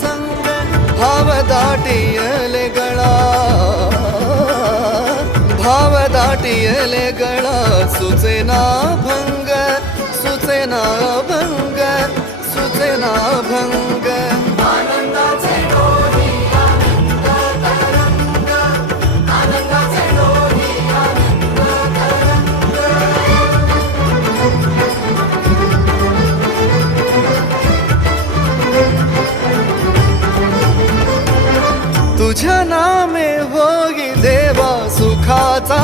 संग भाव दाटियले गळा, भाव दाटियले गळा, सुचेना भंग, सुचेना भंग, सुचेना भंग. आनंदाचे डोही आनंद तरंग, आनंदाचे डोही आनंद तरंग. तुझ्या नामे होई देवा सुखाचा